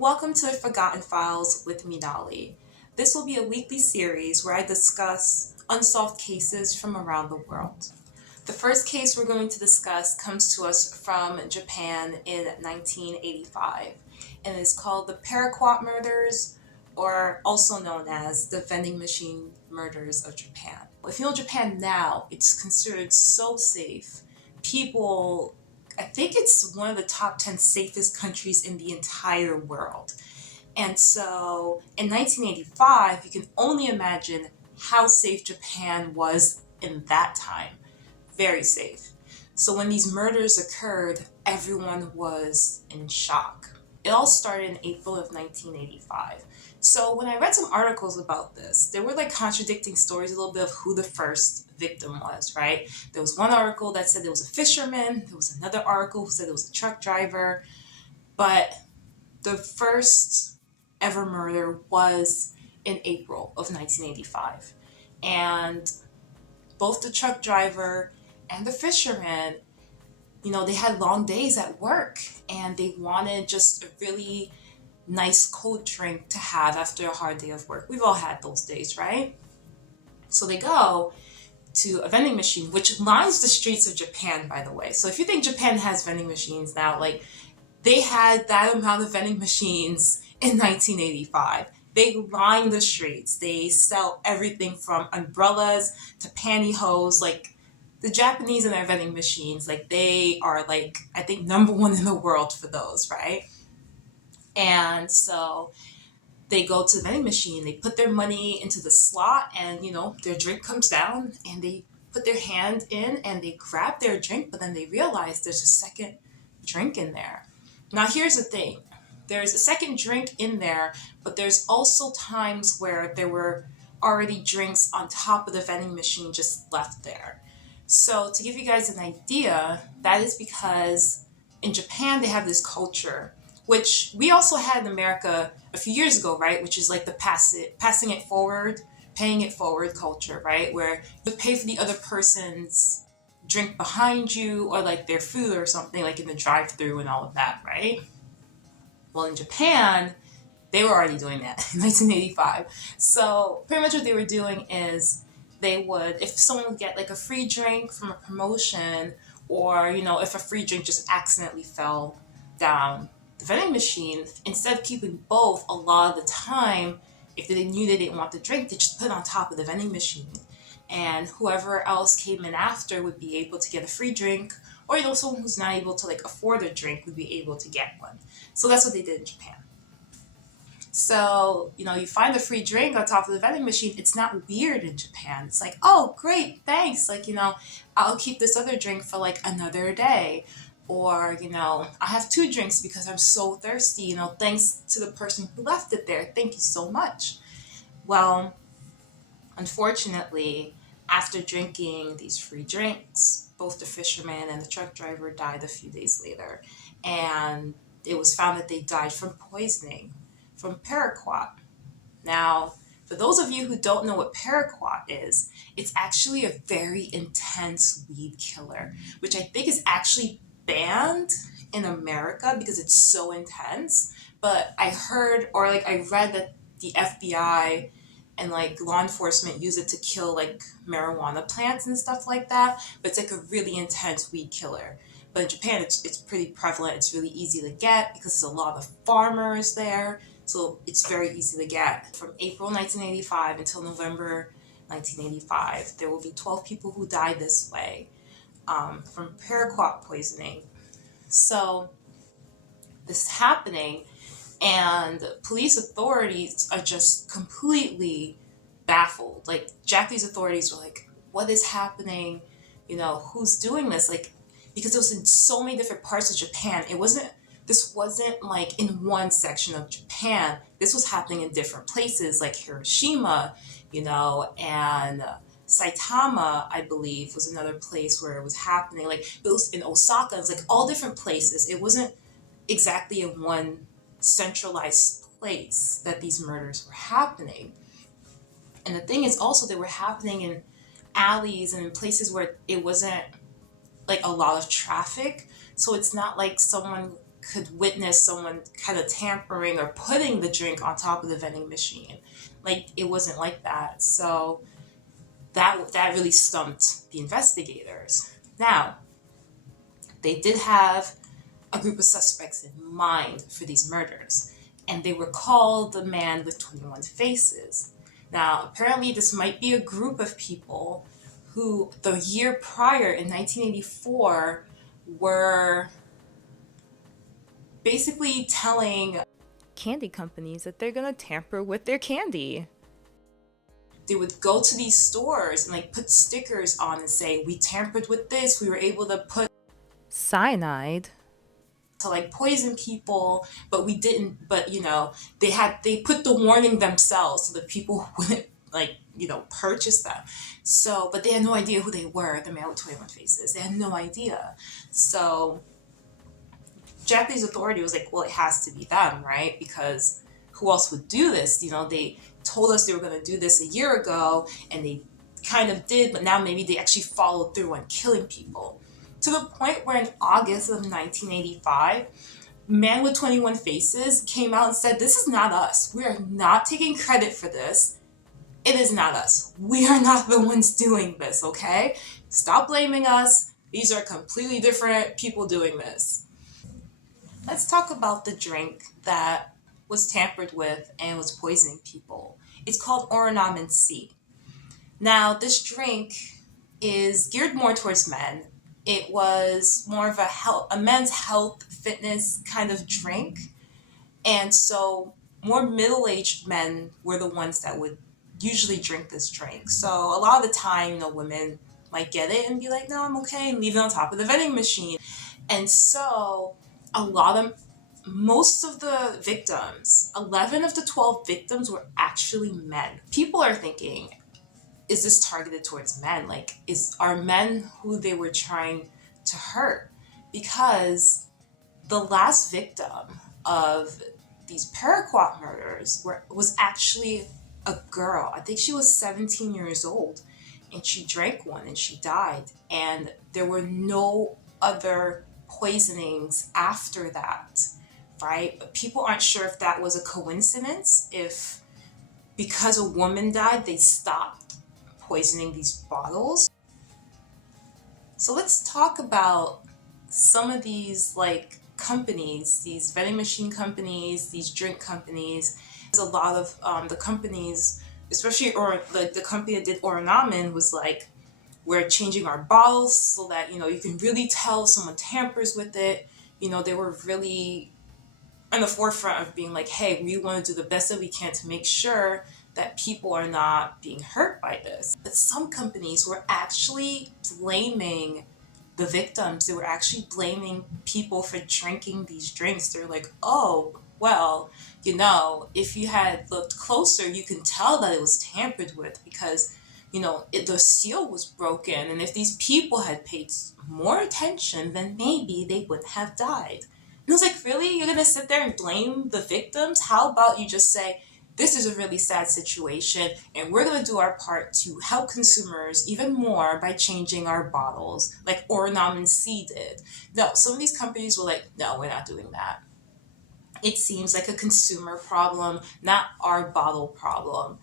Welcome to the Forgotten Files with Minali. This will be a weekly series where I discuss unsolved cases from around the world. The first case we're going to discuss comes to us from Japan in 1985 and is called the Paraquat Murders, or also known as the Vending Machine Murders of Japan. If you know Japan now, it's considered so safe. People, I think it's one of the top 10 safest countries in the entire world. And so in 1985, you can only imagine how safe Japan was in that time. Very safe. So when these murders occurred, everyone was in shock. It all started in April of 1985. So when I read some articles about this, there were like contradicting stories a little bit of who the first victim was, right? There was one article that said it was a fisherman, there was another article who said it was a truck driver, but the first ever murder was in April of 1985. And both the truck driver and the fisherman, they had long days at work and they wanted just a really nice cold drink to have after a hard day of work. We've all had those days, right? So they go to a vending machine, which lines the streets of Japan, by the way. So if you think Japan has vending machines now, like they had that amount of vending machines in 1985. They line the streets. They sell everything from umbrellas to pantyhose. Like the Japanese and their vending machines, like they are like, I think, number one in the world for those, right? And so they go to the vending machine, they put their money into the slot, and their drink comes down, and they put their hand in and they grab their drink, but then they realize there's a second drink in there. Now, here's the thing. There's a second drink in there, but there's also times where there were already drinks on top of the vending machine just left there. So to give you guys an idea, that is because in Japan, they have this culture, which we also had in America a few years ago, right? Which is like the passing it forward, paying it forward culture, right? Where you pay for the other person's drink behind you or like their food or something, like in the drive-through and all of that, right? Well, in Japan, they were already doing that in 1985. So pretty much what they were doing is they would, if someone would get like a free drink from a promotion, or if a free drink just accidentally fell down the vending machine, instead of keeping both, a lot of the time, if they knew they didn't want the drink, they just put it on top of the vending machine. And whoever else came in after would be able to get a free drink, or someone who's not able to like afford a drink would be able to get one. So that's what they did in Japan. So, you find a free drink on top of the vending machine. It's not weird in Japan. It's like, oh, great, thanks. Like, I'll keep this other drink for like another day. Or, I have two drinks because I'm so thirsty, thanks to the person who left it there. Thank you so much. Well, unfortunately, after drinking these free drinks, both the fisherman and the truck driver died a few days later. And it was found that they died from poisoning, from paraquat. Now, for those of you who don't know what paraquat is, it's actually a very intense weed killer, which I think is actually banned in America because it's so intense. But I heard, or like I read, that the FBI and like law enforcement use it to kill like marijuana plants and stuff like that. But it's like a really intense weed killer. But in Japan, it's pretty prevalent. It's really easy to get because there's a lot of farmers there. So it's very easy to get. From April 1985 until November 1985, there will be 12 people who died this way from paraquat poisoning. So this is happening, and police authorities are just completely baffled. Like Japanese authorities were like, what is happening? Who's doing this? Like, because it was in so many different parts of Japan. This wasn't like in one section of Japan. This was happening in different places like Hiroshima, and Saitama, I believe, was another place where it was happening. Like it was in Osaka. It was like all different places. It wasn't exactly in one centralized place that these murders were happening. And the thing is also they were happening in alleys and in places where it wasn't like a lot of traffic. So it's not like someone could witness someone kind of tampering or putting the drink on top of the vending machine. Like it wasn't like that. So that really stumped the investigators. Now, they did have a group of suspects in mind for these murders, and they were called the Man with 21 Faces. Now, apparently, this might be a group of people who, the year prior in 1984, were basically telling candy companies that they're gonna tamper with their candy. They would go to these stores and like put stickers on and say, "We tampered with this. We were able to put cyanide to like poison people, but we didn't." But they put the warning themselves so that people wouldn't purchase them. So, but they had no idea who they were. The Man with 21 Faces. They had no idea. So Japanese authority was like, well, it has to be them, right? Because who else would do this? They told us they were going to do this a year ago, and they kind of did, but now maybe they actually followed through on killing people. To the point where in August of 1985, Man with 21 Faces came out and said, this is not us. We are not taking credit for this. It is not us. We are not the ones doing this, okay? Stop blaming us. These are completely different people doing this. Let's talk about the drink that was tampered with and was poisoning people. It's called Orinamin C. Now, this drink is geared more towards men. It was more of a men's health fitness kind of drink. And so more middle-aged men were the ones that would usually drink this drink. So a lot of the time, women might get it and be like, no, I'm okay, and leave it on top of the vending machine. And so most of the victims, 11 of the 12 victims, were actually men. People are thinking, is this targeted towards men? Like, are men who they were trying to hurt? Because the last victim of these Paraquat murders was actually a girl. I think she was 17 years old, and she drank one and she died. And there were no other poisonings after that, right? But people aren't sure if that was a coincidence, if because a woman died, they stopped poisoning these bottles. So let's talk about some of these companies, these vending machine companies, these drink companies. There's a lot of the companies, especially the company that did Orinamin, was like, we're changing our bottles so that you can really tell if someone tampers with it. They were really on the forefront of being like, hey, we want to do the best that we can to make sure that people are not being hurt by this. But some companies were actually blaming the victims. They were actually blaming people for drinking these drinks. They're like, oh, well, if you had looked closer, you can tell that it was tampered with because, the seal was broken. And if these people had paid more attention, then maybe they wouldn't have died. And I was like, really? You're going to sit there and blame the victims? How about you just say, this is a really sad situation, and we're going to do our part to help consumers even more by changing our bottles, like Orinamin C did. No, some of these companies were like, no, we're not doing that. It seems like a consumer problem, not our bottle problem.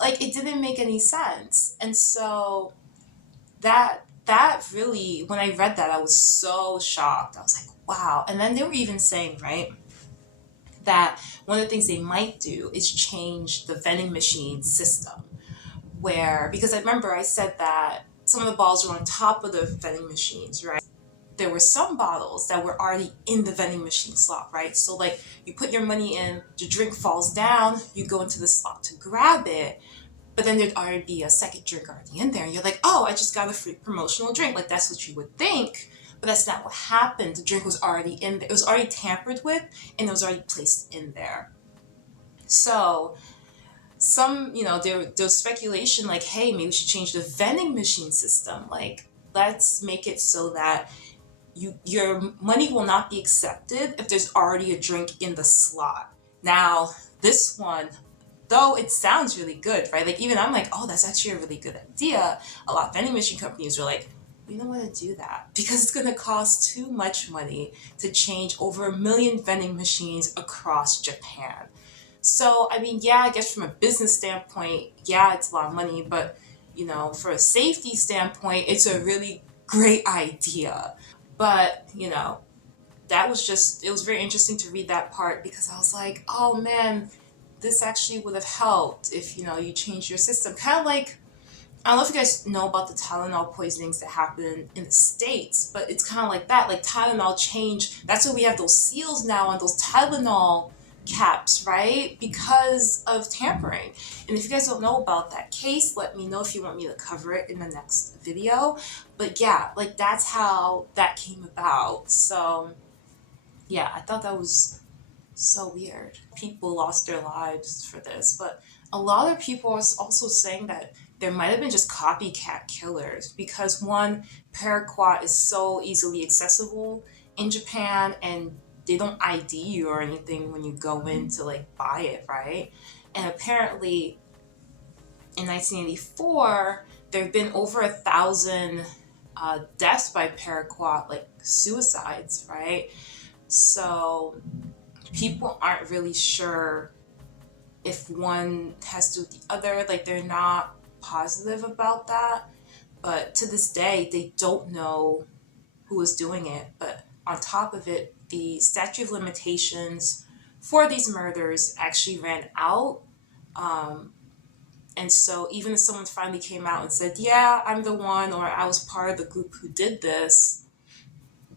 Like, it didn't make any sense. And so that really, when I read that, I was so shocked. I was like, wow. And then they were even saying, right, that one of the things they might do is change the vending machine system, because I remember I said that some of the bottles were on top of the vending machines, right? There were some bottles that were already in the vending machine slot, right? So like you put your money in, the drink falls down, you go into the slot to grab it, but then there'd already be a second drink already in there. And you're like, oh, I just got a free promotional drink. Like that's what you would think. But that's not what happened. The drink was already in there. It was already tampered with, and it was already placed in there. So there was speculation like, hey, maybe we should change the vending machine system. Like, let's make it so that your money will not be accepted if there's already a drink in the slot. Now, this one, though it sounds really good, right? Like even I'm like, oh, that's actually a really good idea. A lot of vending machine companies are like, we don't want to do that because it's going to cost too much money to change over 1 million vending machines across Japan. So, I mean, yeah, I guess from a business standpoint, yeah, it's a lot of money, but for a safety standpoint, it's a really great idea. But, it was very interesting to read that part because I was like, oh man, this actually would have helped if, you change your system. Kind of like, I don't know if you guys know about the Tylenol poisonings that happen in the States, but it's kind of like that. Like Tylenol change, that's why we have those seals now on those Tylenol caps, right? Because of tampering. And if you guys don't know about that case, let me know if you want me to cover it in the next video. But yeah, like that's how that came about. So yeah, I thought that was so weird. People lost their lives for this, but a lot of people are also saying that there might have been just copycat killers because one, paraquat is so easily accessible in Japan and they don't ID you or anything when you go in to like buy it, right? And apparently in 1984, there have been over 1,000 deaths by paraquat, like suicides, right? So people aren't really sure if one has to do the other. Like they're not positive about that. But to this day, they don't know who was doing it. But on top of it, the statute of limitations for these murders actually ran out. Um, and so even if someone finally came out and said, yeah, I'm the one, or I was part of the group who did this,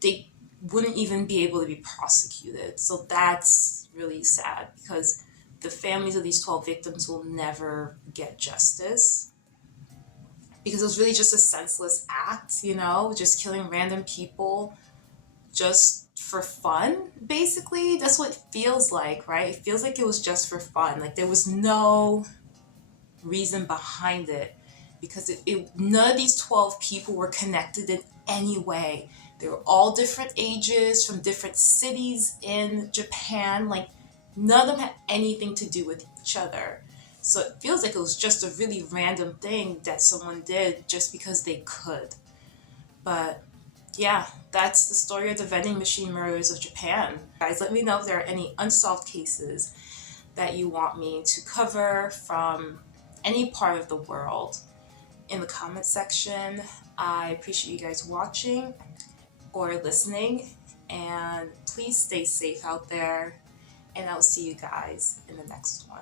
they wouldn't even be able to be prosecuted. So that's really sad because the families of these 12 victims will never get justice because it was really just a senseless act, just killing random people just for fun, basically. That's what it feels like, right? It feels like it was just for fun. Like there was no reason behind it because none of these 12 people were connected in any way. They were all different ages from different cities in Japan. Like none of them had anything to do with each other. So it feels like it was just a really random thing that someone did just because they could. But yeah, that's the story of the vending machine murders of Japan. Guys, let me know if there are any unsolved cases that you want me to cover from any part of the world in the comment section. I appreciate you guys watching or listening, and please stay safe out there, and I'll see you guys in the next one.